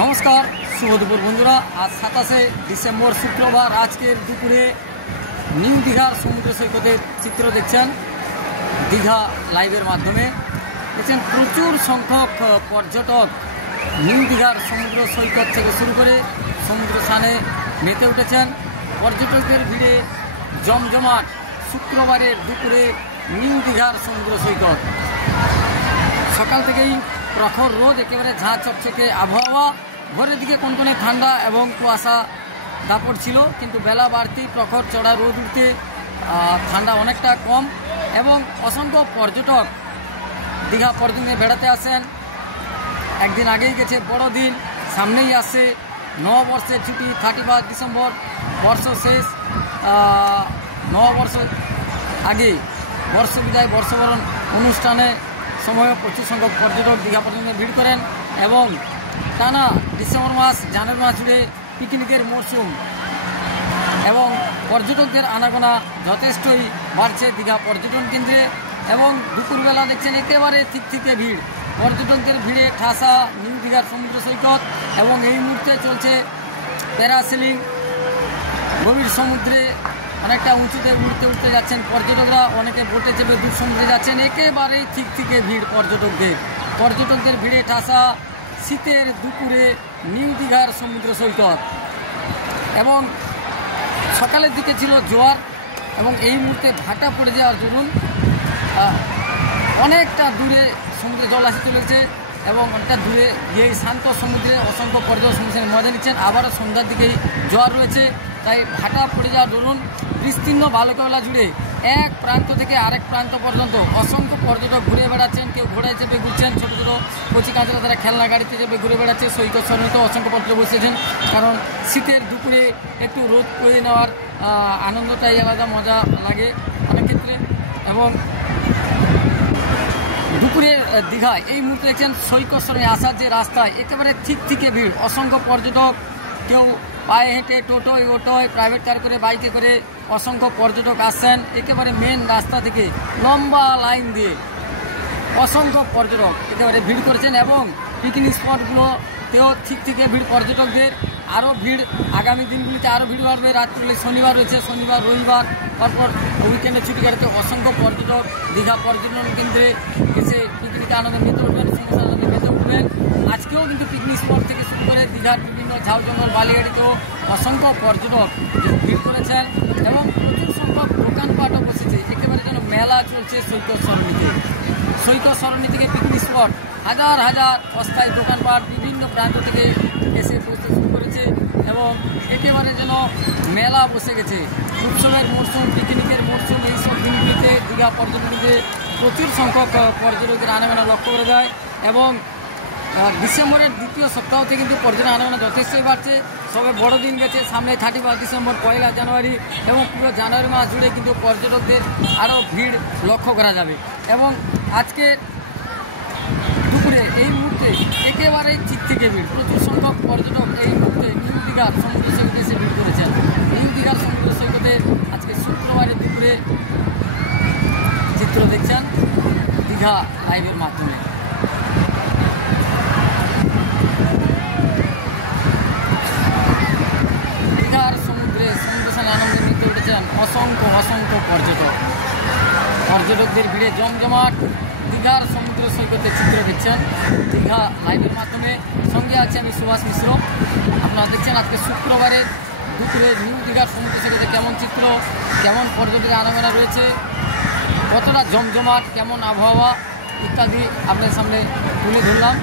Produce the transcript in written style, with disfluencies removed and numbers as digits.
নমস্কার, শুভ দুপুর বন্ধুরা। আজ 27শে ডিসেম্বর শুক্রবার। আজকের দুপুরে নিউ দীঘার সমুদ্র সৈকতের চিত্র দেখছেন দীঘা লাইভের মাধ্যমে। দেখছেন প্রচুর সংখ্যক পর্যটক নিউ দীঘার সমুদ্র সৈকত থেকে শুরু করে সমুদ্র স্নানে মেতে উঠেছেন। পর্যটকদের ভিড়ে জমজমাট শুক্রবারের দুপুরে নিউ দীঘার সমুদ্র সৈকত। সকাল থেকেই প্রখর রোদ, একেবারে ঝাঁ চকচকে আবহাওয়া। ভোরের দিকে কনকনে ঠান্ডা এবং কুয়াশা দাপট ছিল, কিন্তু বেলা বাড়তি প্রখর চড়া রোদ উঠতে ঠান্ডা অনেকটা কম। এবং অসংখ্য পর্যটক দীঘা পর্যটনে বেড়াতে আসেন। একদিন আগেই গেছে বড়দিন, সামনেই আসছে নববর্ষের ছুটি, 31 ডিসেম্বর বর্ষ শেষ। নববর্ষ আগে বর্ষ বিদায় বর্ষবরণ অনুষ্ঠানে সময়ে প্রচুর সংখ্যক পর্যটক দীঘা পর্যটনে ভিড় করেন। এবং টানা ডিসেম্বর মাস জানুয়ারি মাস জুড়ে পিকনিকের মরশুম এবং পর্যটকদের আনাগোনা যথেষ্টই বাড়ছে দীঘা পর্যটন কেন্দ্রে। এবং দুপুরবেলা দেখছেন একেবারে থিকথিকে ভিড়, পর্যটকদের ভিড়ে ঠাসা নিউ দীঘার সমুদ্র সৈকত। এবং এই মুহূর্তে চলছে প্যারাসেলিং। গভীর সমুদ্রে অনেকটা উঁচুতে উঠতে যাচ্ছেন পর্যটকরা, অনেকে বোটে চেপে দূর সমুদ্রে যাচ্ছেন। একেবারেই থিকথিকে ভিড় পর্যটকদের ভিড়ে ঠাসা শীতের দুপুরে নিউ দীঘার সমুদ্র সৈকত। এবং সকালের দিকে ছিল জোয়ার, এবং এই মুহূর্তে ভাটা পড়ে যাওয়ার দরুন অনেকটা দূরে সমুদ্রে জল আসে চলেছে। এবং অনেকটা দূরে গিয়ে শান্ত সমুদ্রে অসংখ্য পর্যটক সমুদ্রে মজা নিচ্ছেন। আবারও সন্ধ্যার দিকেই জোয়ার রয়েছে, তাই ভাটা পড়ে যাওয়ার দরুন বিস্তীর্ণ বালুকাওয়ালা জুড়ে এক প্রান্ত থেকে আরেক প্রান্ত পর্যন্ত অসংখ্য পর্যটক ঘুরে বেড়াচ্ছেন। কেউ ঘোড়ায় চেপে ঘুরছেন, ছোটো ছোটো কচি কাঁচরা তারা খেলনা গাড়িতে চেপে ঘুরে বেড়াচ্ছে। সৈকত সরণিতে অসংখ্য পর্যটক বসেছেন, কারণ শীতের দুপুরে একটু রোদ করে নেওয়ার আনন্দটাই আলাদা, মজা লাগে অনেক ক্ষেত্রে। এবং দুপুরে দীঘা এই মুহূর্তে দেখছেন সৈকত সরণি আসার যে রাস্তায় একেবারে থিকথিকে ভিড়। অসংখ্য পর্যটক, কেউ পায়ে হেঁটে, টোটোয়, প্রাইভেট কার করে, বাইকে করে অসংখ্য পর্যটক আসছেন। একেবারে মেন রাস্তা থেকে লম্বা লাইন দিয়ে অসংখ্য পর্যটক একেবারে ভিড় করেছেন। এবং পিকনিক স্পটগুলোতেও থিকথিকে ভিড় পর্যটকদের। আরও ভিড় আগামী দিনগুলিতে আরও ভিড় বাড়বে। রাত্রিবেলা শনিবার রয়েছে, শনিবার রবিবার, তারপর উইকেন্ডে ছুটি কাটাতে অসংখ্য পর্যটক দীঘা পর্যটন কেন্দ্রে এসে পিকনিকে আনন্দে মেতে উঠবেন, সমুদ্র আনন্দে মেতে উঠবেন। আজকেও কিন্তু পিকনিক স্পট থেকে শুরু করে দীঘার বিভিন্ন ঝাউ জঙ্গল বালিগাড়িতেও অসংখ্য পর্যটক ভিড় করেছেন। এবং প্রচুর সংখ্যক দোকানপাটও বসেছে, একেবারে যেন মেলা চলছে সৈকত সরণি থেকে পিকনিক স্পট। হাজার হাজার অস্থায়ী দোকানপাট বিভিন্ন প্রান্ত থেকে এসে বসতে শুরু করেছে, এবং একেবারে যেন মেলা বসে গেছে। উৎসবের মরশুম, পিকনিকের মরশুম, এইসব দিনগুলিতে দীঘা পর্যটনগুলিতে প্রচুর সংখ্যক পর্যটকদের আনাগোনা লক্ষ্য করা যায়। এবং ডিসেম্বরের দ্বিতীয় সপ্তাহ থেকে কিন্তু পর্যটন আনাগোনা যথেষ্টই বাড়ছে। সবে বড়দিন গেছে, সামনে 31 ডিসেম্বর, 1 জানুয়ারি, এবং পুরো জানুয়ারি মাস জুড়ে কিন্তু পর্যটকদের আরও ভিড় লক্ষ্য করা যাবে। এবং আজকে দুপুরে এই মুহূর্তে একেবারেই থিকথিকে ভিড়, প্রচুর সংখ্যক পর্যটক এই মুহূর্তে নিউ দীঘার সমুদ্র সৈকতে এসে ভিড় করেছেন। নিউ দীঘার সমুদ্র সৈকতে আজকে শুক্রবারের দুপুরে চিত্র দেখছেন দীঘা লাইভের মাধ্যমে। দীঘার সমুদ্র স্নানে আনন্দে মেতে উঠেছেন অসংখ্য পর্যটকদের ভিড়ে জমজমাট দীঘার সমুদ্র সৈকতের চিত্র দেখছেন দীঘা লাইভের মাধ্যমে। সঙ্গে আছে আমি সুভাষ মিশ্র। আপনারা দেখছেন আজকে শুক্রবারের দুপুরে নিউ দীঘার সমুদ্র সৈকতে কেমন চিত্র, কেমন পর্যটকের আনাগোনা রয়েছে, কতটা জমজমাট, কেমন আবহাওয়া ইত্যাদি আপনাদের সামনে তুলে ধরলাম।